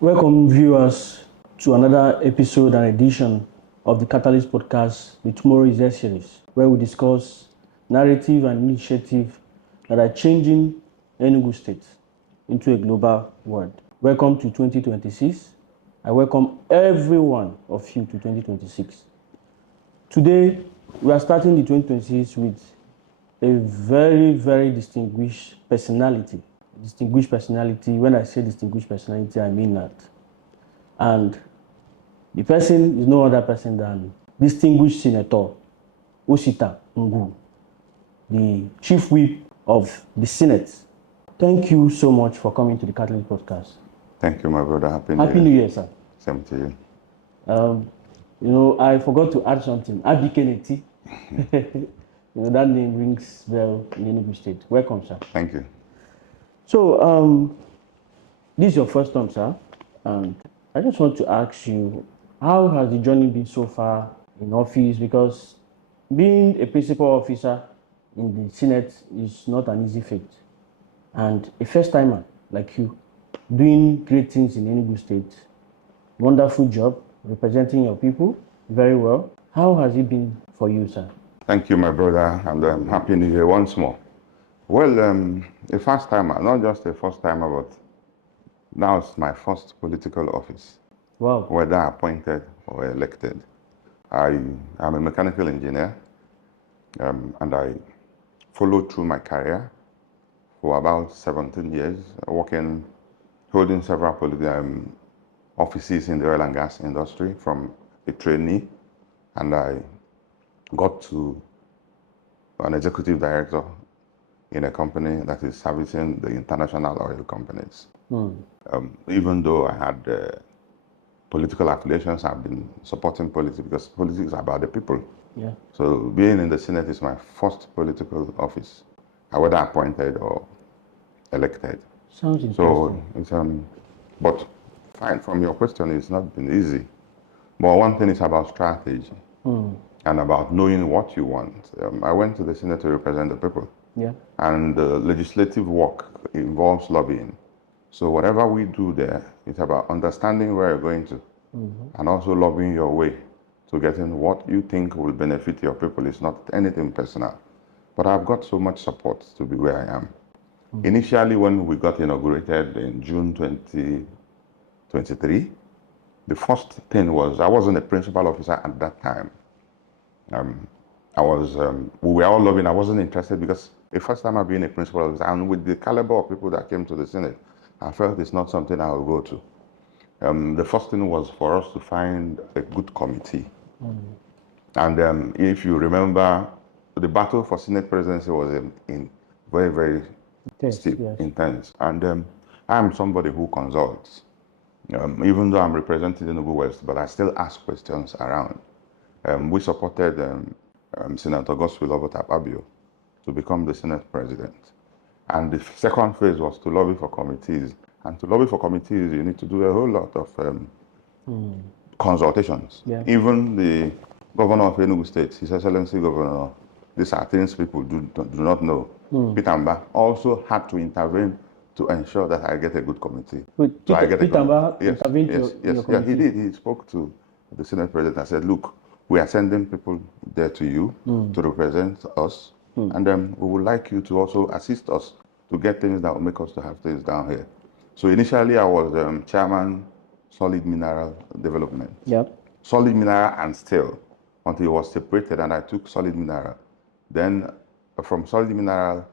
Welcome, viewers, to another episode and edition of the Catalyst Podcast, the Tomorrow is There series, where we discuss narrative and initiative that are changing Enugu State into a global world. Welcome to 2026. I welcome every one of you to 2026. Today, we are starting the 2026 with a very, very distinguished personality. When I say distinguished personality, I mean that. And the person is no other person than distinguished Senator Osita Ngwu, the Chief Whip of the Senate. Thank you so much for coming to the Catholic Podcast. Thank you, my brother. Happy New Year, sir. Same to you. I forgot to add something. Abikeneti. That name rings bell in Enugu State. Welcome, sir. Thank you. So, this is your first time, sir, and I just want to ask you, how has the journey been so far in office? Because being a principal officer in the Senate is not an easy feat, and a first-timer like you, doing great things in Enugu State, wonderful job, representing your people very well. How has it been for you, sir? Thank you, my brother, and Happy New Year once more. Well, a first-timer, not just a first-timer, but now it's my first political office. Wow. Whether appointed or elected. I am a mechanical engineer, and I followed through my career for about 17 years, holding several offices in the oil and gas industry from a trainee, and I got to an executive director in a company that is servicing the international oil companies. Even though I had political affiliations, I've been supporting politics because politics is about the people. Yeah. So being in the Senate is my first political office, whether appointed or elected. Sounds interesting. So it's but fine. From your question, it's not been easy. But one thing is about strategy and about knowing what you want. I went to the Senate to represent the people. Yeah. And the legislative work involves lobbying. So whatever we do there, it's about understanding where you're going to and also lobbying your way to getting what you think will benefit your people. It's not anything personal. But I've got so much support to be where I am. Initially, when we got inaugurated in June 2023, the first thing was I wasn't a principal officer at that time. We were all lobbying. I wasn't interested because the first time I've been a principal officer, and with the caliber of people that came to the Senate, I felt it's not something I would go to. The first thing was for us to find a good committee. And if you remember, the battle for Senate presidency was very, very steep, intense. And I'm somebody who consults. Even though I'm representing Enugu West, but I still ask questions around. We supported Senator Gov Mbah to become the Senate president. And the second phase was to lobby for committees. And to lobby for committees, you need to do a whole lot of consultations. Yeah. Even the governor of Enugu State, His Excellency Governor, these are things people do not know. Peter Mbah also had to intervene to ensure that I get a good committee. Wait, So Peter Mbah intervened in your yeah, he committee? did. He spoke to the Senate president and said, look, we are sending people there to you to represent us, and we would like you to also assist us to get things that will make us to have things down here. So initially I was chairman, solid mineral development. Yep. Solid mineral and steel, until it was separated, and I took solid mineral. Then from solid mineral,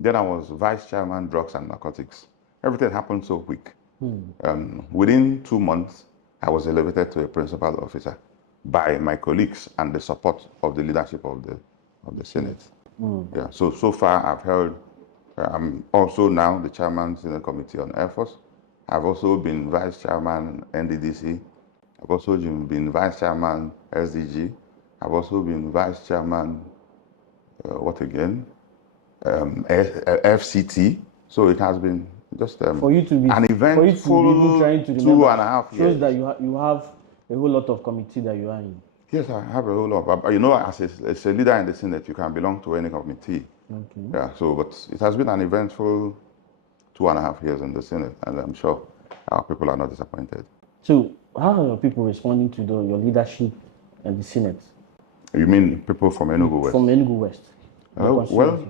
then I was vice chairman, drugs and narcotics. Everything happened so quick. Within 2 months, I was elevated to a principal officer by my colleagues and the support of the leadership of the Senate. Yeah. So far I've held. I'm also now the chairman of the Committee on Air Force. I've also been vice chairman NDDC. I've also been vice chairman SDG. I've also been vice chairman. FCT. So it has been just for you to be an eventful trying to remember 2.5 years. shows that you have a whole lot of committee that you are in. Yes, I have a whole lot. But as a leader in the Senate, you can belong to any committee. Okay. Yeah. So, but it has been an eventful 2.5 years in the Senate, and I'm sure our people are not disappointed. So how are your people responding to your leadership and the Senate You mean people from Enugu West? from Enugu West? your Well,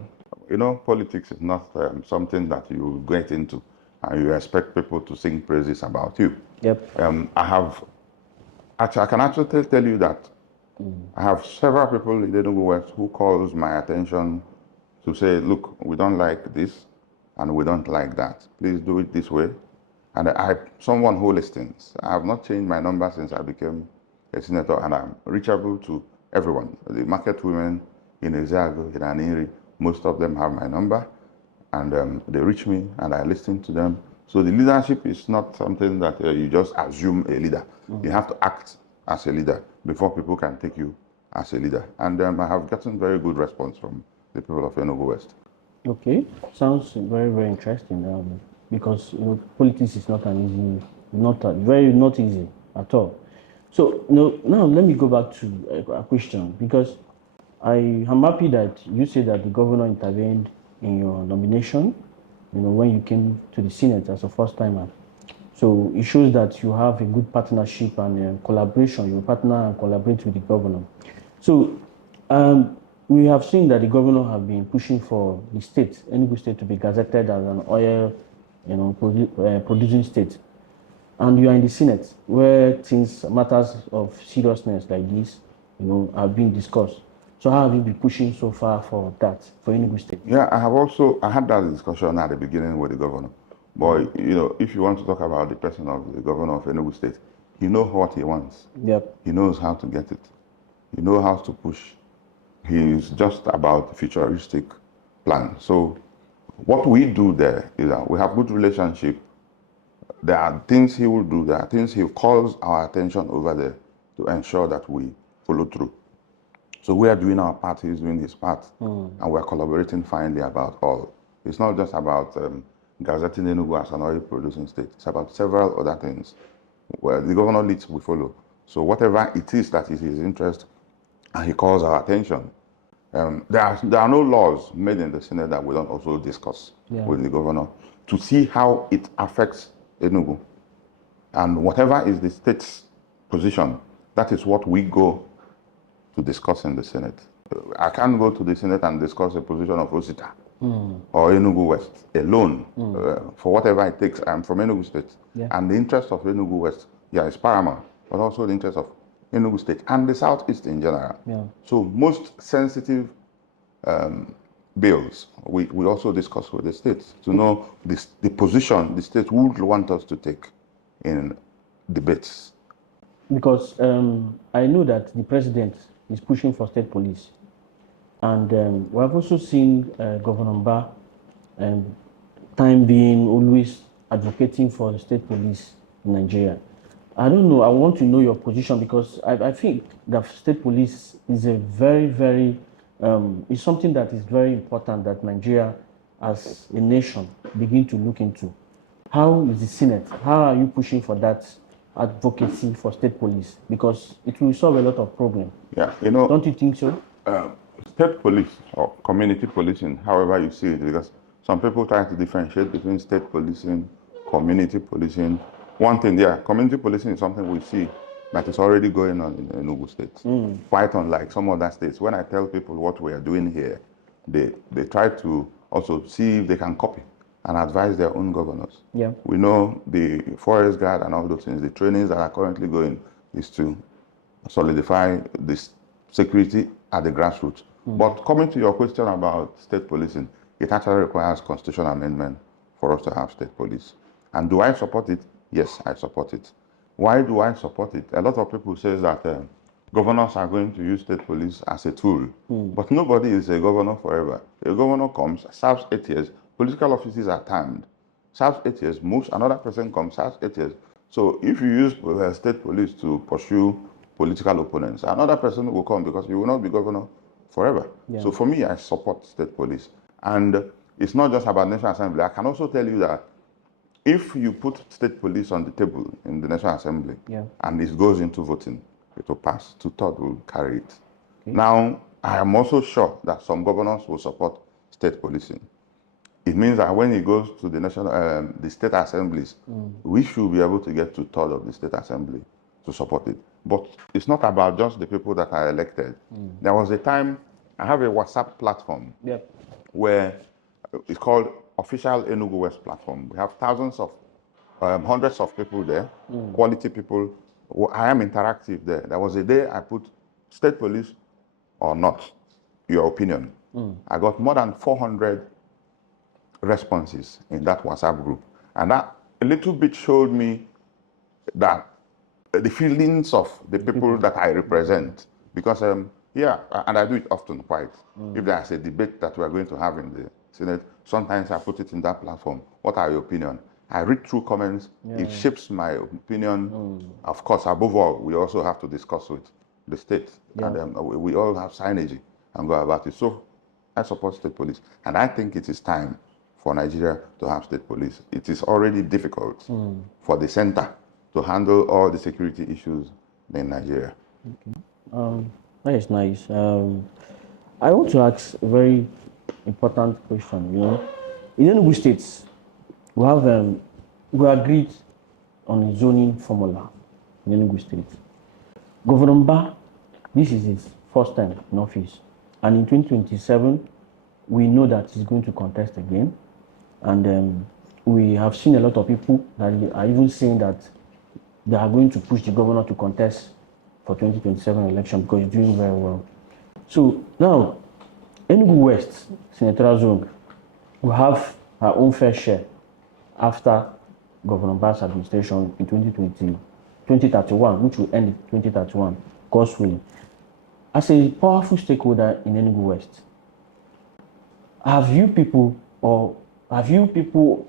constituency? politics is not something that you get into and you expect people to sing praises about you. Yep. I can actually tell you that I have several people in Enugu West who calls my attention to say, look, we don't like this and we don't like that. Please do it this way. And someone who listens. I have not changed my number since I became a senator, and I'm reachable to everyone. The market women in Ezeago, in Aniri, most of them have my number, and they reach me, and I listen to them. So the leadership is not something that you just assume a leader. You have to act as a leader before people can take you as a leader. And I have gotten very good response from the people of Enugu West. Okay, sounds very, very interesting. Because politics is not an easy, not easy at all. So now let me go back to a question, because I am happy that you say that the governor intervened in your nomination. When you came to the Senate as a first timer. So it shows that you have a good partnership and collaboration. You partner and collaborate with the governor. So we have seen that the governor have been pushing for the state, Enugu State, to be gazetted as an oil, producing state. And you are in the Senate, where matters of seriousness like this, are being discussed. So how have you been pushing so far for that, for Enugu State? Yeah, I had that discussion at the beginning with the governor. But, if you want to talk about the person of the governor of Enugu State, he knows what he wants. Yep. He knows how to get it. He knows how to push. He's just about futuristic plan. So what we do there is that we have good relationship. There are things he will do. There are things he calls our attention over there to ensure that we follow through. So we are doing our part, he's doing his part, and we're collaborating finely about all. It's not just about gazetting Enugu as an oil producing state. It's about several other things. Where the governor leads, we follow. So whatever it is that is his interest, and he calls our attention. There are no laws made in the Senate that we don't also discuss with the governor to see how it affects Enugu. And whatever is the state's position, that is what we go to discuss in the Senate. I can't go to the Senate and discuss the position of Osita or Enugu West alone for whatever it takes. I'm from Enugu State, and the interest of Enugu West is paramount, but also the interest of Enugu State and the Southeast in general. Yeah. So most sensitive bills, we also discuss with the states to know the position the state would want us to take in debates. Because I know that the president is pushing for state police. And we have also seen Governor Mbah time being always advocating for the state police in Nigeria. I don't know, I want to know your position, because I think that state police is a very, very, it's something that is very important that Nigeria as a nation begin to look into. How is the Senate, how are you pushing for that advocacy for state police? Because it will solve a lot of problems. Yeah, Don't you think so? State police or community policing, however you see it, because some people try to differentiate between state policing, community policing. One thing, community policing is something we see that is already going on in Enugu State. Quite unlike some other states. When I tell people what we are doing here, they try to also see if they can copy and advise their own governors. Yeah. We know the forest guard and all those things, the trainings that are currently going is to solidify this security at the grassroots. But coming to your question about state policing, it actually requires constitutional amendment for us to have state police. And do I support it? Yes, I support it. Why do I support it? A lot of people say that governors are going to use state police as a tool, but nobody is a governor forever. A governor comes, serves 8 years, political offices are timed, serves 8 years, moves, another person comes, serves 8 years. So if you use state police to pursue political opponents, another person will come, because you will not be governor forever. Yeah. So for me, I support state police. And it's not just about National Assembly. I can also tell you that if you put state police on the table in the National Assembly and it goes into voting, it will pass. 2/3 will carry it. Okay. Now, I am also sure that some governors will support state policing. It means that when it goes to the state assemblies, we should be able to get 2/3 of the state assembly to support it. But it's not about just the people that are elected. There was a time, I have a WhatsApp platform where it's called Official Enugu West Platform. We have thousands of, hundreds of people there, quality people. I am interactive there. There was a day I put state police or not, your opinion. I got more than 400 responses in that WhatsApp group. And that a little bit showed me that the feelings of the people that I represent. Because, yeah, and I do it often quite. If there's a debate that we're going to have in the Senate, sometimes I put it in that platform. What are your opinions? I read through comments. It shapes my opinion. Of course, above all, we also have to discuss with the state. And we all have synergy and go about it. So I support state police. And I think it is time for Nigeria to have state police. It is already difficult for the center to handle all the security issues in Nigeria. That is nice. I want to ask a very important question. In Enugu State, we agreed on a zoning formula in Enugu State. Governor Mbah, this is his first time in office, and in 2027, we know that he's going to contest again, and we have seen a lot of people that are even saying that they are going to push the governor to contest for 2027 election because he's doing very well. So now, Enugu West Senatorial Zone will have our own fair share after Governor Mbah's administration in 2031, which will end in 2031, God's willing. As a powerful stakeholder in Enugu West, have you people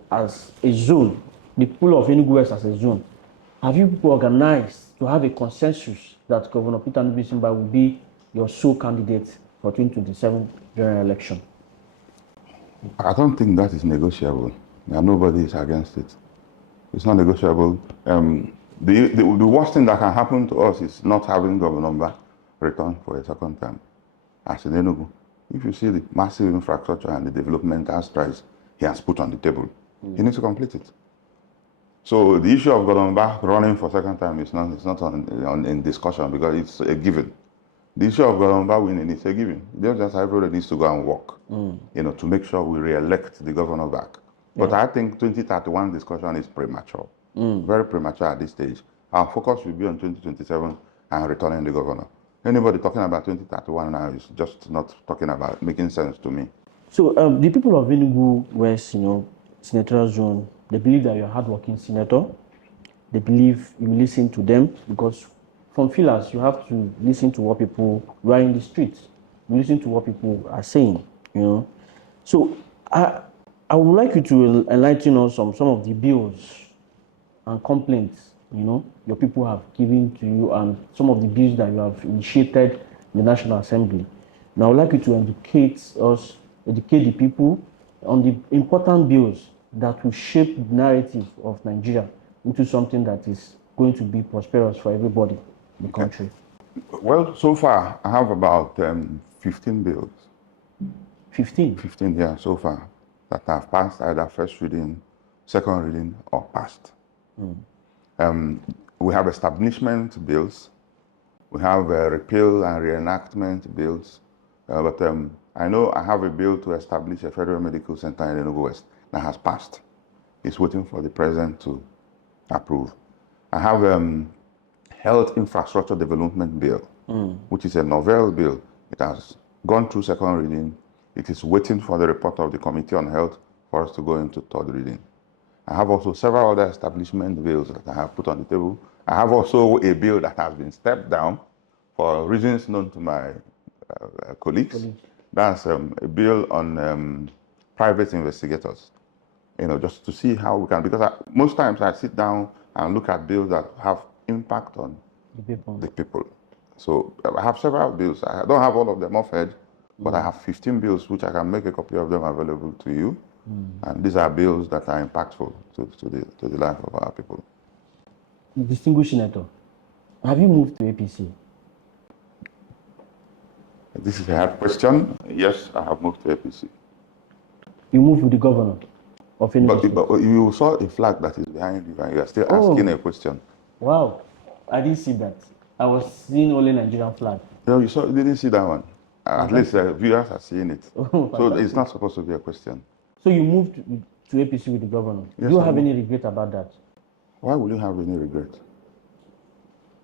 as a zone, the people of Enugu West as a zone, have you people organized to have a consensus that Governor Peter Mbah will be your sole candidate for 2027 general election? I don't think that is negotiable. Nobody is against it. It's not negotiable. The worst thing that can happen to us is not having Governor Mbah return for a second time. As in Enugu, if you see the massive infrastructure and the developmental strides he has put on the table, he needs to complete it. So the issue of Governor Mbah running for second time is not in discussion because it's a given. The issue of Gov Mbah winning is a given. Just everybody needs to go and work, to make sure we re-elect the governor back. But I think 2031 discussion is premature, very premature at this stage. Our focus will be on 2027 and returning the governor. Anybody talking about 2031 now is just not talking about making sense to me. So the people of Enugu West, senatorial zone, they believe that you're a hardworking senator. They believe you listen to them because from feelers, you have to listen to what people who are in the streets. You listen to what people are saying, So I would like you to enlighten us on some of the bills and complaints, your people have given to you and some of the bills that you have initiated in the National Assembly. Now, I would like you to educate the people on the important bills that will shape the narrative of Nigeria into something that is going to be prosperous for everybody in the country. Well, so far, I have about 15 bills. 15? 15, yeah, so far, that have passed either first reading, second reading, or passed. We have establishment bills. We have repeal and reenactment bills. But I know I have a bill to establish a federal medical center in Enugu West that has passed. It's waiting for the president to approve. I have health infrastructure development bill, which is a novel bill. It has gone through second reading. It is waiting for the report of the Committee on Health for us to go into third reading. I have also several other establishment bills that I have put on the table. I have also a bill that has been stepped down for reasons known to my colleagues. That's a bill on private investigators, just to see how we can, because most times I sit down and look at bills that have impact on the people. So I have several bills. I don't have all of them off head, but I have 15 bills which I can make a copy of them available to you. And these are bills that are impactful to the life of our people. Distinguished Senator, have you moved to APC? This is a hard question. Yes, I have moved to APC. You moved with the governor of Enugu State. But you saw a flag that is behind you and you are still asking a question. Wow, I didn't see that. I was seeing only Nigerian flag. No, you didn't see that one. At least viewers are seeing it. Oh, So it's not supposed to be a question. So you moved to APC with the governor. Yes, Do you have any regret about that? Why would you have any regret?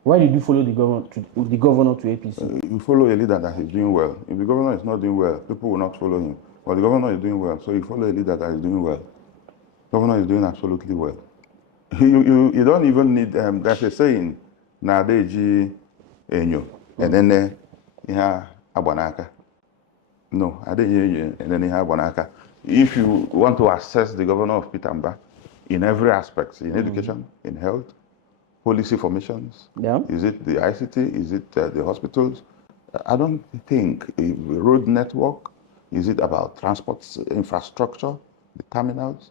Why did you follow the governor to APC? You follow a leader that is doing well. If the governor is not doing well, people will not follow him. But the governor is doing well, so you follow a leader that is doing well. Governor is doing absolutely well. You don't even need, there's a saying, Ndi Enugu, and then iha abanaka. No, I didn't hear you, and then iha abanaka. If you want to assess the governor of Mbah in every aspect, in education, in health, policy formations, is it the ICT, is it the hospitals? I don't think a road network, is it about transport infrastructure, the terminals,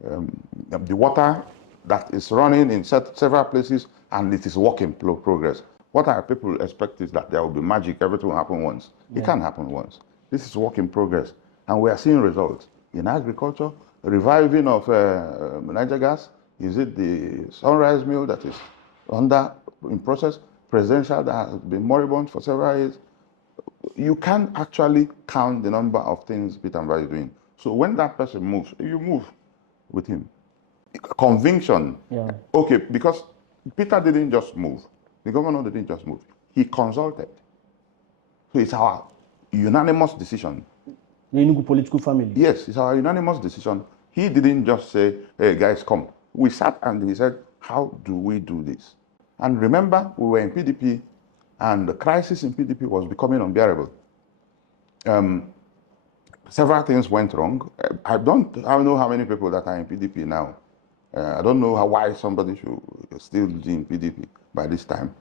the water that is running in several places and it is work in progress. What our people expect is that there will be magic, everything will happen once. It can't happen once. This is work in progress. And we are seeing results. In agriculture, reviving of Niger gas, is it the Sunrise Mill that is in process, presidential that has been moribund for several years? You can't actually count the number of things Peter Mbah is doing. So when that person moves, you move with him. Conviction. Okay, because Peter didn't just move. The governor didn't just move. He consulted. So it's our unanimous decision. The Enugu political family? Yes, it's our unanimous decision. He didn't just say, hey, guys, come. We sat and he said, how do we do this? And remember, we were in PDP and the crisis in PDP was becoming unbearable. Several things went wrong. I don't know how many people that are in PDP now. I don't know why somebody should still be in PDP by this time.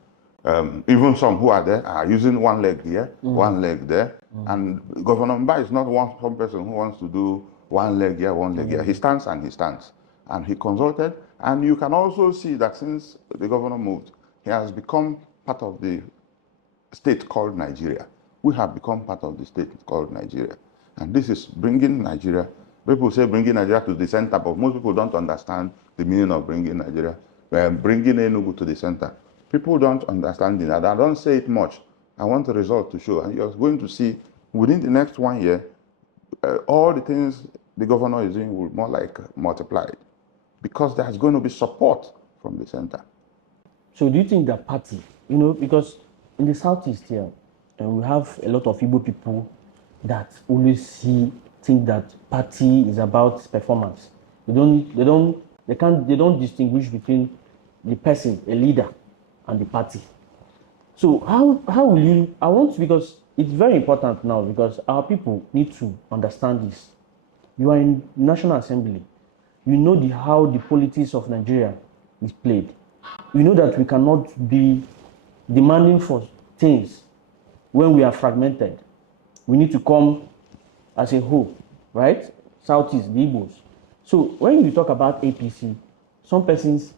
Even some who are there are using one leg here, one leg there. And Governor Mbah is not one person who wants to do one leg here, one leg here. He stands and he stands. And he consulted. And you can also see that since the governor moved, he has become part of the state called Nigeria. We have become part of the state called Nigeria. And this is bringing Nigeria. People say bringing Nigeria to the center, but most people don't understand the meaning of bringing Nigeria. Bringing Enugu to the center. People don't understand it. I don't say it much. I want the result to show. And you're going to see within the next 1 year, all the things the governor is doing will more like multiplied. Because there's going to be support from the center. So do you think that party, because in the southeast here, we have a lot of Igbo people that always think that party is about performance. They don't distinguish between the person, a leader, and the party. So how will you? Because it's very important now because our people need to understand this. You are in National Assembly. You know how the politics of Nigeria is played. You know that we cannot be demanding for things when we are fragmented. We need to come as a whole, right? Southeast, the Igbos. So when you talk about APC, some persons,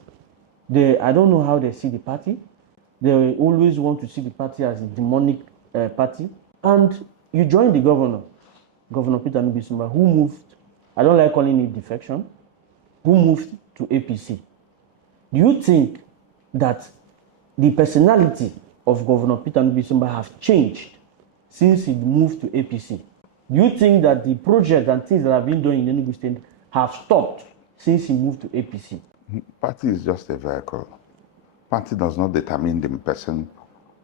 I don't know how they see the party. They always want to see the party as a demonic party. And you join the governor, Governor Peter Mbah, who moved, I don't like calling it defection, who moved to APC. Do you think that the personality of Governor Peter Mbah have changed since he moved to APC? Do you think that the projects and things that have been done in Enugu State have stopped since he moved to APC? Party is just a vehicle. Party does not determine the person,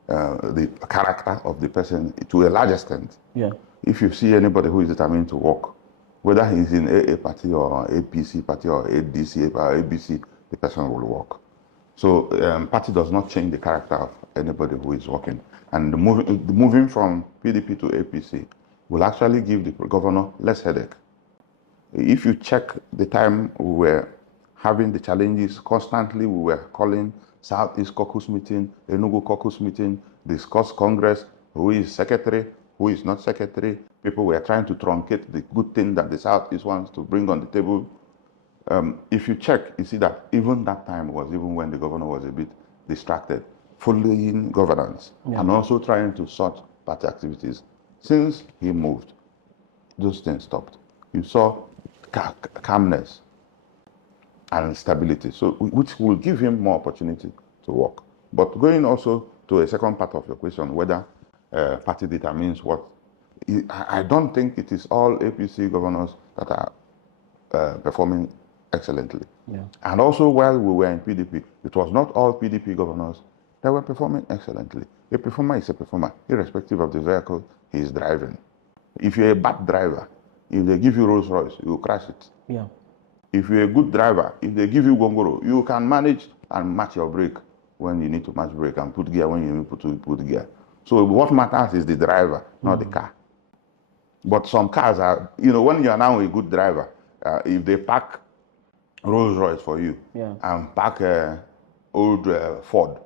the character of the person to a large extent. Yeah. If you see anybody who is determined to work, whether he's in AA party or APC party or ADC or ABC, the person will work. So party does not change the character of anybody who is working. And the moving from PDP to APC will actually give the governor less headache. If you check the time we were having the challenges, constantly we were calling Southeast caucus meeting, Enugu caucus meeting, discuss Congress, who is secretary, who is not secretary. People were trying to truncate the good thing that the Southeast wants to bring on the table. If you check, you see that even that time was even when the governor was a bit distracted, following governance and also trying to sort party activities. Since he moved, those things stopped. You saw calmness and stability, so which will give him more opportunity to work. But going also to a second part of your question, whether party determines what, I don't think it is all APC governors that are performing excellently. Yeah. And also while we were in PDP, it was not all PDP governors that were performing excellently. A performer is a performer, irrespective of the vehicle he is driving. If you're a bad driver, if they give you Rolls Royce, you will crash it. Yeah. If you're a good driver, if they give you Gongoro, you can manage and match your brake when you need to match brake and put gear when you need to put gear. So what matters is the driver, not the car. But some cars are, when you are now a good driver, if they pack Rolls Royce for you and pack old Ford,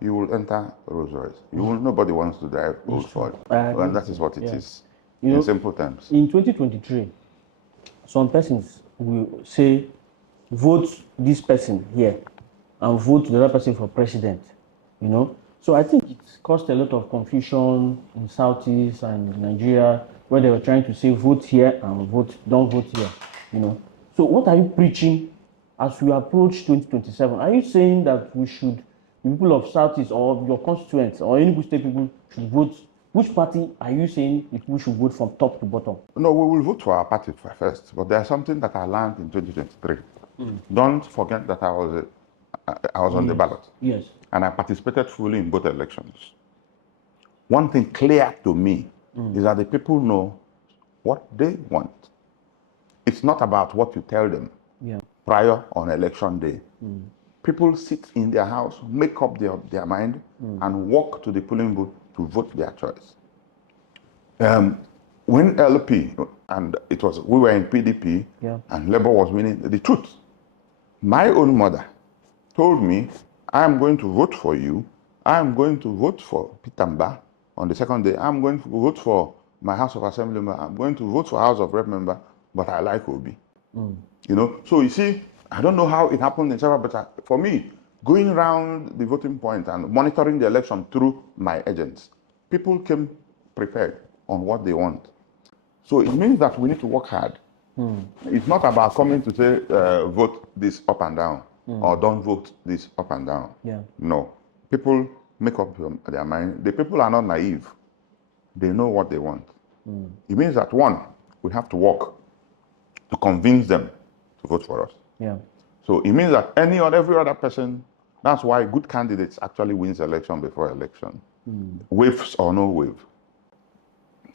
you will enter Rolls Royce. Nobody wants to drive old Ford. And that is what it is, in simple terms. In 2023, some persons will say, vote this person here and vote the other person for president, So I think it caused a lot of confusion in Southeast and Nigeria, where they were trying to say vote here and don't vote here, So what are you preaching as we approach 2027? Are you saying that we should, the people of Southeast or your constituents or Enugu State people should vote? Which party are you saying the people should vote from top to bottom? No, we will vote for our party first, but there's something that I learned in 2023. Don't forget that I was on the ballot. Yes. And I participated fully in both elections. One thing clear to me is that the people know what they want. It's not about what you tell them prior on election day. People sit in their house, make up their mind, and walk to the polling booth to vote their choice. When LP, and we were in PDP, and Labour was winning, the truth, my own mother told me, I am going to vote for you. I am going to vote for Peter Mbah on the second day. I'm going to vote for my House of Assembly member. I'm going to vote for House of Rep member, but I like Obi. So you see, I don't know how it happened in several, but for me, going around the voting point and monitoring the election through my agents, people came prepared on what they want. So it means that we need to work hard. It's not about coming to say, vote this up and down, or don't vote this up and down. No. People make up their mind. The people are not naive. They know what they want. It means that, one, we have to work to convince them to vote for us. So it means that every other person, that's why good candidates actually wins election before election. Waves or no wave.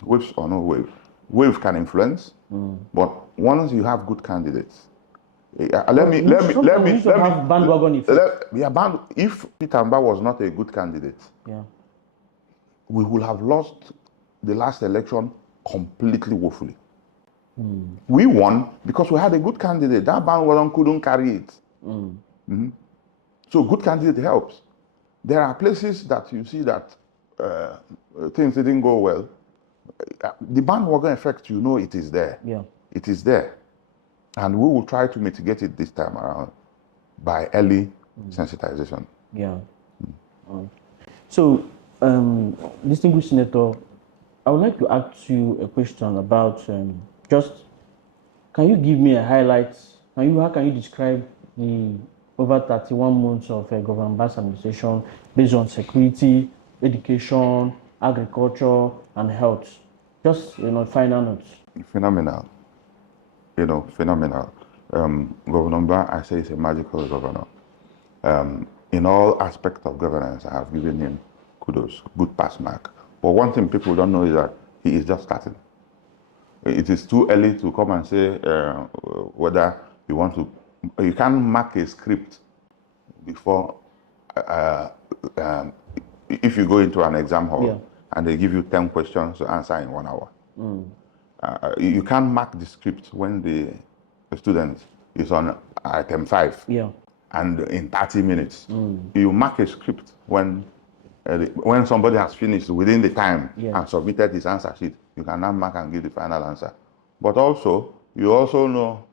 Waves or no wave. Wave can influence, but once you have good candidates, let me have bandwagon effect. If Peter Mbah was not a good candidate, we would have lost the last election completely woefully. We won because we had a good candidate. That bandwagon couldn't carry it. So good candidate helps. There are places that you see that things didn't go well. The bandwagon effect, it is there. It is there. And we will try to mitigate it this time around by early sensitization. So, distinguished Senator, I would like to ask you a question about can you give me a highlight? How can you describe the over 31 months of Gov Mbah's administration based on security, education, agriculture, and health? Just, final notes. Phenomenal. Phenomenal. Governor Mbah, I say, is a magical governor. In all aspects of governance, I have given him kudos, good pass mark. But one thing people don't know is that he is just starting. It is too early to come and say whether you want to. You can't mark a script before. If you go into an exam hall and they give you 10 questions to answer in 1 hour, you can't mark the script when the student is on item 5 and in 30 minutes. You mark a script when somebody has finished within the time and submitted his answer sheet. You can now mark and give the final answer. But also, you also know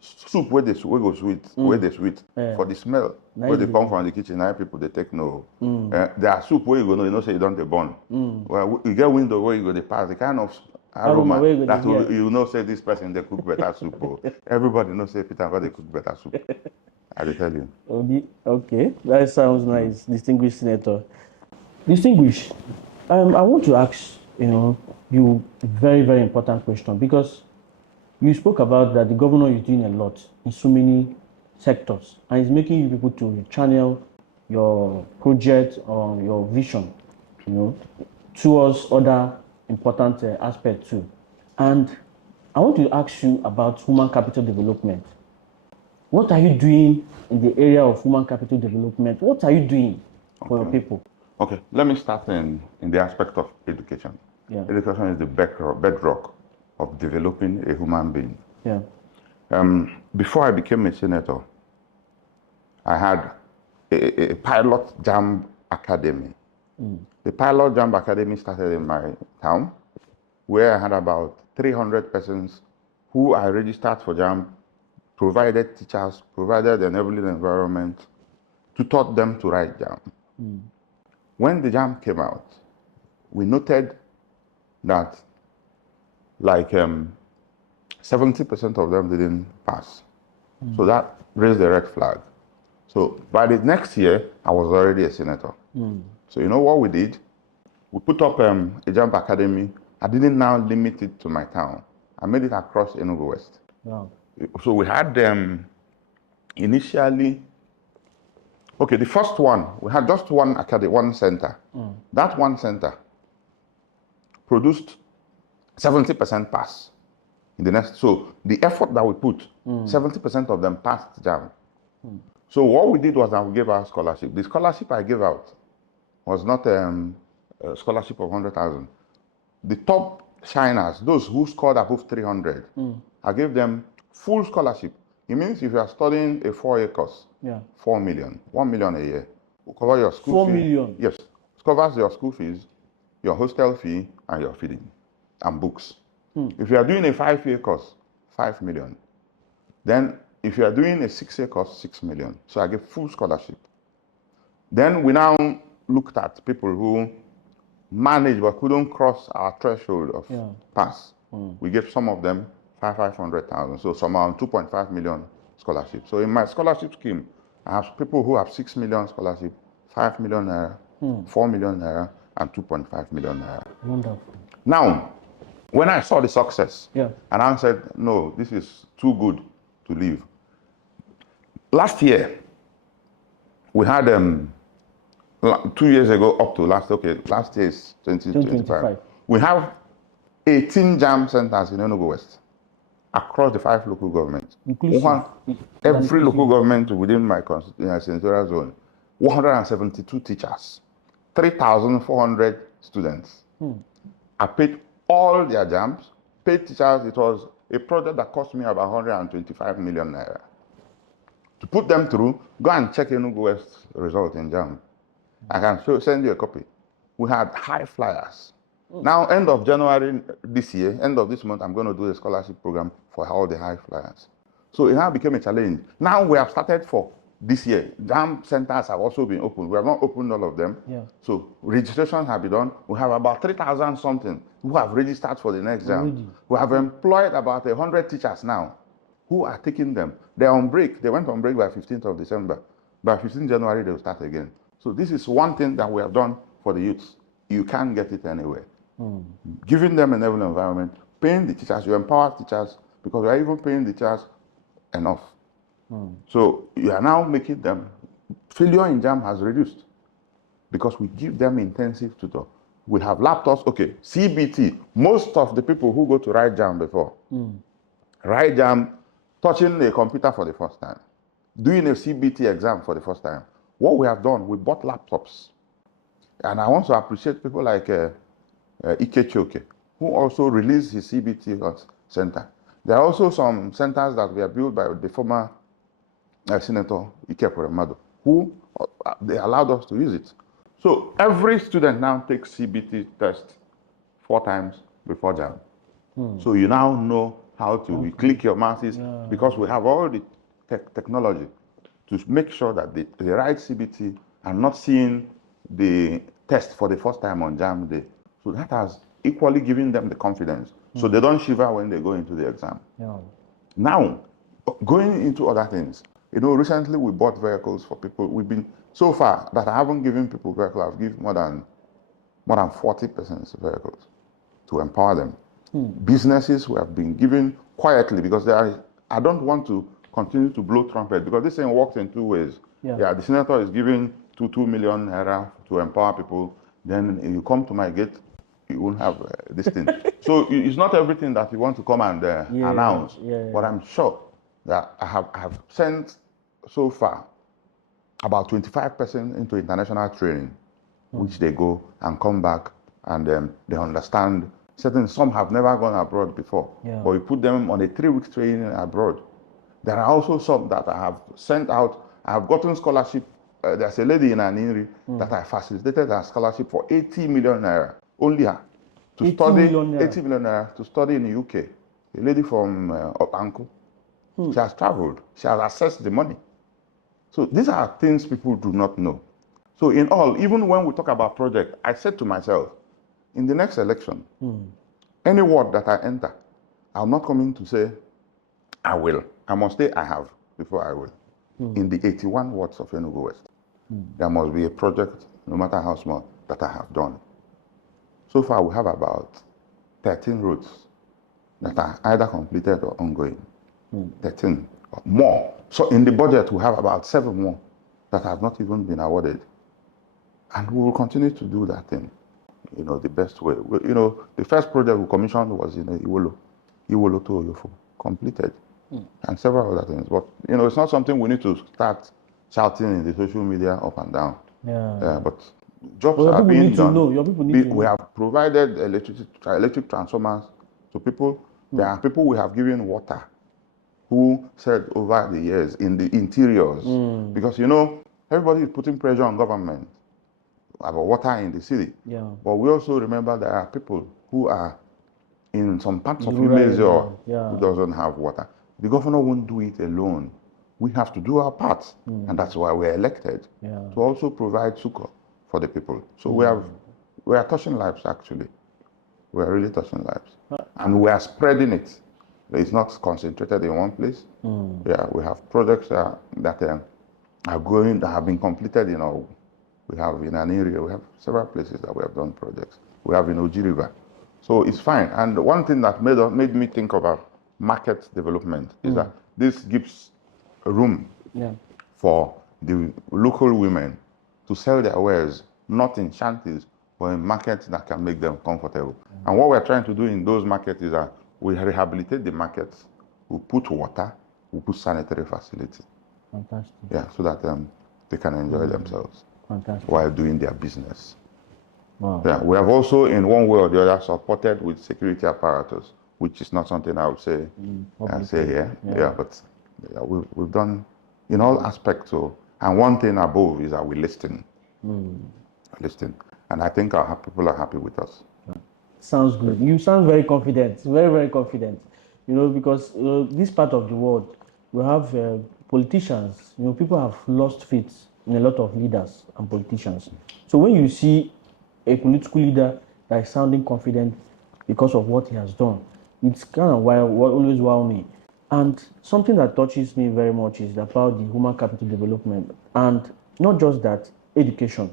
soup where they sweet, where they sweet for the smell. Nice. Where they come from the kitchen, now people they take no. There are soup where you go, say you don't they burn. Well, you get window where you go they pass. The kind of Aroma, where you That go will, you know, say this person they cook better soup. Oh. Everybody knows say Peter Mbah they cook better soup. I will tell you. Okay, that sounds nice, distinguished senator. Distinguished, I want to ask, you a very, very important question, because you spoke about that the governor is doing a lot in so many sectors and is making you people to channel your project or your vision, towards other important aspects too. And I want to ask you about human capital development. What are you doing in the area of human capital development? What are you doing for your people? Okay, let me start in the aspect of education. Yeah. Education is the bedrock of developing a human being. Yeah. Before I became a senator, I had a pilot JAMB academy. The pilot JAMB academy started in my town, where I had about 300 persons who I registered for JAMB, provided teachers, provided enabling environment, to taught them to write JAMB. When the JAMB came out, we noted that like 70% of them didn't pass. So that raised a red flag. So by the next year, I was already a senator. So you know what we did? We put up a JAMB academy. I didn't now limit it to my town. I made it across Enugu West. Wow. So we had initially, okay, the first one, we had just one academy, one center. That one center produced 70% pass. In the next, so the effort that we put, 70% of them passed JAMB. So what we did was that we gave out scholarship. The scholarship I gave out was not a scholarship of 100,000. The top shiners, those who scored above 300, I gave them full scholarship. It means if you are studying a 4-year course, 4 million, 1 million a year, will cover your school 4 fee. million? Yes, it covers your school fees, your hostel fee, and your feeding, and books. If you are doing a 5-year course, 5 million. Then if you are doing a 6-year course, 6 million. So I gave full scholarship. Then we now looked at people who managed but couldn't cross our threshold of pass. We gave some of them 500,000. So some around 2.5 million scholarship. So in my scholarship scheme, I have people who have 6 million scholarship, 5 million naira, 4 million naira, and 2.5 million naira. Wonderful. Now, when I saw the success, and I said, no, this is too good to leave. Last year, we had 2 years ago up to last year is 2025. We have 18 JAMB centers in Enugu West across the 5 local governments. Every local government within my senatorial zone, 172 teachers, 3,400 students. I paid all their JAMBs, paid teachers. It was a project that cost me about 125 million naira. To put them through, go and check Enugu West result in JAMB. I can send you a copy. We had high flyers. Now, end of January this year, end of this month, I'm going to do a scholarship program for all the high flyers. So it now became a challenge. Now we have started for this year. JAMB centers have also been opened. We have not opened all of them. So registrations have been done. We have about 3,000 something who have registered for the next JAMB. We have employed about 100 teachers now who are taking them. They're on break. They went on break by 15th of December. By 15th January, they'll start again. So this is one thing that we have done for the youths. You can't get it anywhere. Giving them an enabling environment, paying the teachers, you empower teachers, because we are even paying the teachers enough. So you are now making them, failure in JAMB has reduced because we give them intensive tutor. We have laptops, CBT. Most of the people who go to write JAMB before, write JAMB, touching a computer for the first time, doing a CBT exam for the first time. What we have done, we bought laptops. And I want to appreciate people like Ike Choke, who also released his CBT center. There are also some centers that were built by the former Senator Ike Poremado, who they allowed us to use it. So every student now takes CBT test 4 times before JAMB. So you now know how to click your mouses, because we have all the technology to make sure that they write CBT and not seeing the test for the first time on JAMB day. So that has equally given them the confidence. So they don't shiver when they go into the exam. Yeah. Now, going into other things, recently we bought vehicles for people. We've been, so far, that I haven't given people vehicles, I've given more than 40 persons vehicles to empower them. Businesses we have been given quietly, because I don't want to continue to blow trumpet, because this thing works in two ways. Yeah. The senator is giving 2 million naira to empower people. Then you come to my gate, you won't have this thing. So it's not everything that you want to come and announce. But I'm sure that I have sent so far about 25% into international training, which they go and come back, and they understand. Some have never gone abroad before, but we put them on a 3-week training abroad. There are also some that I have sent out. I have gotten scholarship. There's a lady in Aniri that I facilitated a scholarship for 80 million naira, only her, to study 80 million naira to study in the UK. A lady from Opanko. She has traveled. She has accessed the money. So these are things people do not know. So in all, even when we talk about project, I said to myself, in the next election, any word that I enter, I'm not coming to say, I will. I must say I have before I will. In the 81 wards of Enugu West, there must be a project, no matter how small, that I have done. So far, we have about 13 roads that are either completed or ongoing. 13 or more. So in the budget, we have about 7 more that have not even been awarded. And we will continue to do that thing, the best way. The first project we commissioned was in Iwolo to Oyofo, completed, and several other things. But, it's not something we need to start shouting in the social media up and down. But jobs are being done. Your people need to know. We have provided electric transformers to people. There are people we have given water who said over the years in the interiors, because, everybody is putting pressure on government about water in the city. But we also remember there are people who are in some parts of Imezio who doesn't have water. The governor won't do it alone. We have to do our part, and that's why we're elected, to also provide succor for the people. So we are touching lives, actually. We are really touching lives. And we are spreading it. It's not concentrated in one place. We have projects that are going, that have been completed. We have in an area, we have several places that we have done projects. We have in Oji River. So it's fine. And one thing that made me think about market development is that this gives room for the local women to sell their wares, not in shanties, but in markets that can make them comfortable. And what we're trying to do in those markets is that we rehabilitate the markets, we put water, we put sanitary facility. Fantastic. So that they can enjoy themselves while doing their business. Wow. We have also, in one way or the other, supported with security apparatus, which is not something I would say here. But we've done in all aspects. And one thing above is that we listen. Listen. And I think our people are happy with us. Sounds good. You sound very confident, very, very confident. Because this part of the world, we have politicians. People have lost faith in a lot of leaders and politicians. So when you see a political leader that is sounding confident because of what he has done, it's kind of always wow me. And something that touches me very much is about the human capital development, and not just that, education,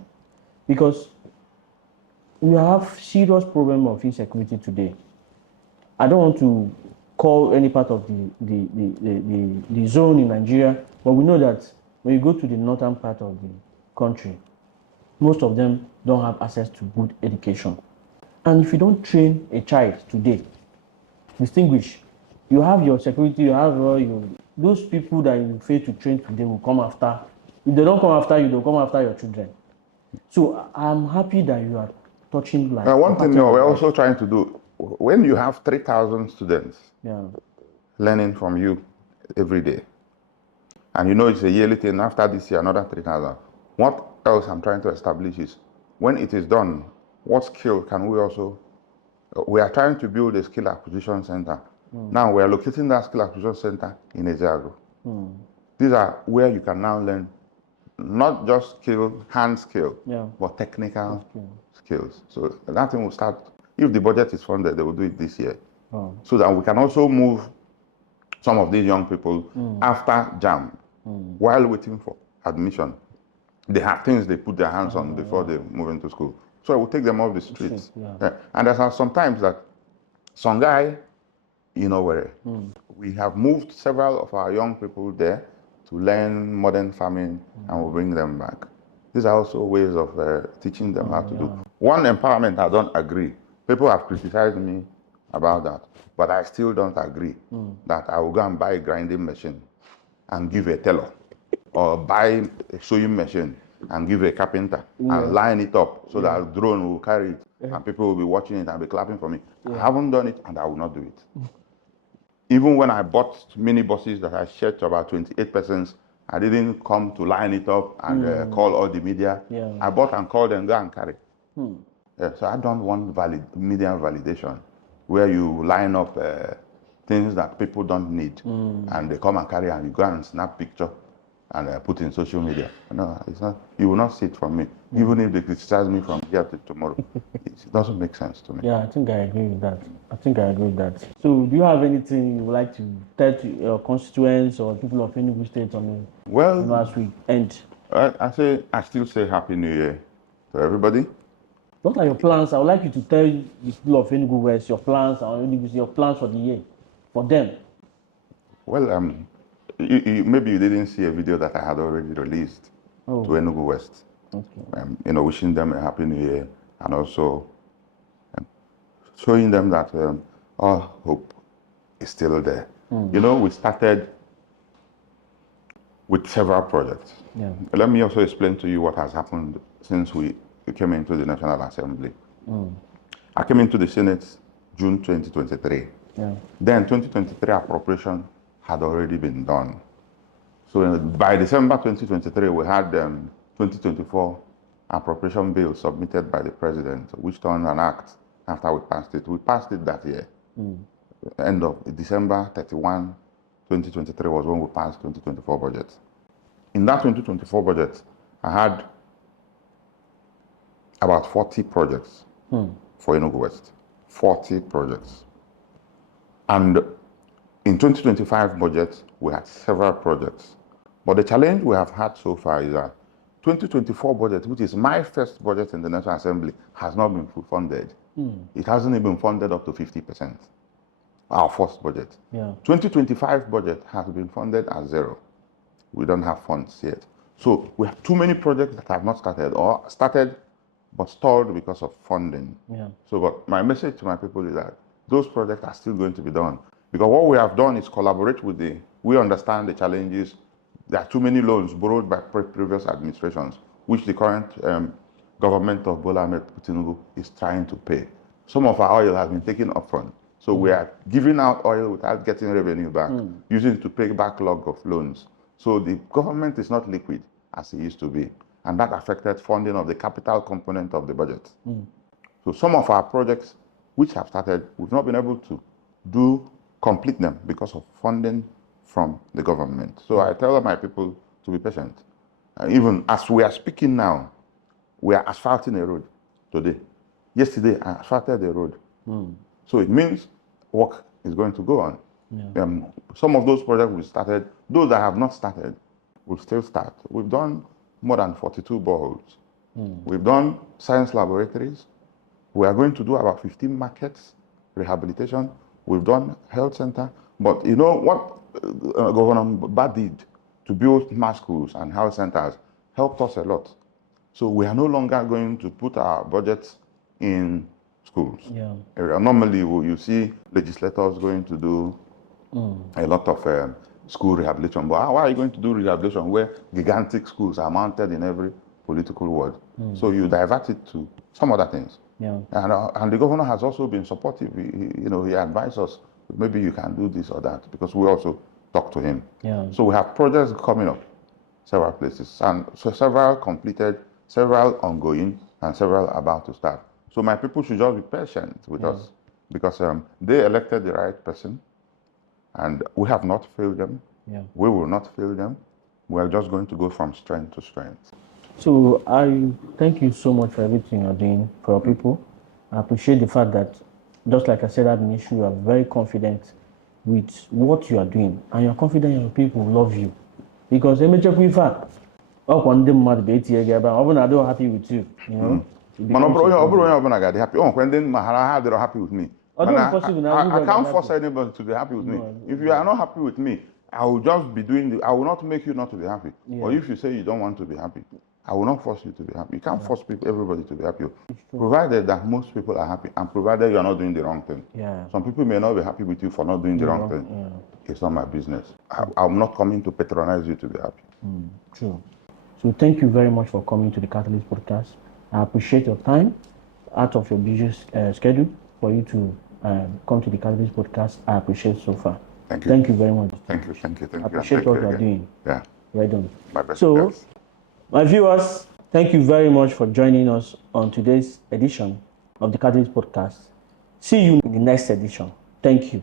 because we have serious problem of insecurity today. I don't want to call any part of the zone in Nigeria, but we know that when you go to the northern part of the country, most of them don't have access to good education. And if you don't train a child today, distinguish, you have your security, you have those people that you fail to train today will come after. If they don't come after you, they'll come after your children. So I'm happy that you are touching life. One thing we're also trying to do, when you have 3,000 students learning from you every day, and it's a yearly thing, after this year, another 3,000. What else I'm trying to establish is, when it is done, what skill can we also, we are trying to build a skill acquisition center. Now we are locating that skill acquisition center in Ezeago. These are where you can now learn not just hand skill, but technical skills. So that thing will start, if the budget is funded, they will do it this year. so that we can also move some of these young people after JAM while waiting for admission. They have things they put their hands on before they move into school. So I will take them off the streets. Yeah. And there's sometimes that some guy, where we have moved several of our young people there to learn modern farming and we'll bring them back. These are also ways of teaching them how to do. One empowerment I don't agree. People have criticized me about that, but I still don't agree that I will go and buy a grinding machine and give a tailor, or buy a sewing machine and give a carpenter and line it up so that a drone will carry it and people will be watching it and be clapping for me. I haven't done it and I will not do it. Even when I bought mini buses that I shared to about 28 persons, I didn't come to line it up and call all the media. I bought and called and go and carry. So I don't want media validation where you line up things that people don't need and they come and carry and you go and snap picture and put in social media. No, it's not. You will not see it from me. Even if they criticize me from here to tomorrow, it doesn't make sense to me. Yeah, I think I agree with that. So, do you have anything you would like to tell to your constituents or people of Enugu State on as we end? I still say Happy New Year to everybody. What are your plans? I would like you to tell the people of Enugu West your plans for the year, for them. Well, maybe you didn't see a video that I had already released to Enugu West. Okay. Wishing them a Happy New Year and also showing them that all hope is still there. We started with several projects. Let me also explain to you what has happened since we came into the National Assembly. I came into the Senate June 2023. Then 2023 appropriation had already been done. So by December 2023, we had 2024 appropriation bill submitted by the president, which turned an act after we passed it. We passed it that year. End of December 31, 2023 was when we passed 2024 budget. In that 2024 budget, I had about 40 projects for Enugu West. 40 projects. And in 2025 budget, we had several projects. But the challenge we have had so far is that 2024 budget, which is my first budget in the National Assembly, has not been full funded. It hasn't even funded up to 50%. Our first budget. 2025 budget has been funded at zero. We don't have funds yet. So we have too many projects that have not started or started but stalled because of funding. But my message to my people is that those projects are still going to be done. Because what we have done is collaborate with we understand the challenges. There are too many loans borrowed by previous administrations, which the current government of Bola Ahmed Tinubu is trying to pay. Some of our oil has been taken upfront. So we are giving out oil without getting revenue back, using it to pay backlog of loans. So the government is not liquid as it used to be. And that affected funding of the capital component of the budget. So some of our projects which have started, we've not been able to complete them because of funding from the government. So I tell my people to be patient. Even as we are speaking now, we are asphalting a road today. Yesterday, I asphalted the road. So it means work is going to go on. Some of those projects we started, those that have not started will still start. We've done more than 42 boreholes. We've done science laboratories. We are going to do about 15 markets, rehabilitation. We've done health center. But you know what Governor Mbah did to build smart schools and health centers helped us a lot. So we are no longer going to put our budgets in schools. Normally, you see legislators going to do a lot of school rehabilitation. But why are you going to do rehabilitation where gigantic schools are mounted in every political ward? So you divert it to some other things. And the governor has also been supportive. He advised us, maybe you can do this or that, because we also talk to him. So we have projects coming up, several places, and so several completed, several ongoing, and several about to start. So my people should just be patient with us, because they elected the right person, and we have not failed them. We will not fail them. We are just going to go from strength to strength. So I thank you so much for everything you're doing for our people. I appreciate the fact that just like I said at the initial, you are very confident with what you are doing, and you're confident your people love you. Because they're happy with you, you know. Man, I happy. Oh, when then they're happy with me. Man, I can't force anybody to be happy with me. If you are not happy with me, I will just be doing I will not make you not to be happy. But if you say you don't want to be happy, I will not force you to be happy. You can't force everybody to be happy. Provided that most people are happy and provided you are not doing the wrong thing. Some people may not be happy with you for not doing the wrong thing. It's not my business. I'm not coming to patronize you to be happy. True. So thank you very much for coming to the Catalyst podcast. I appreciate your time out of your busy schedule for you to come to the Catalyst podcast. I appreciate so far. Thank you. Thank you very much. Thank you. I appreciate what you are doing. Yeah. Well done. My best. So, my viewers, thank you very much for joining us on today's edition of the Catalyst podcast. See you in the next edition. Thank you.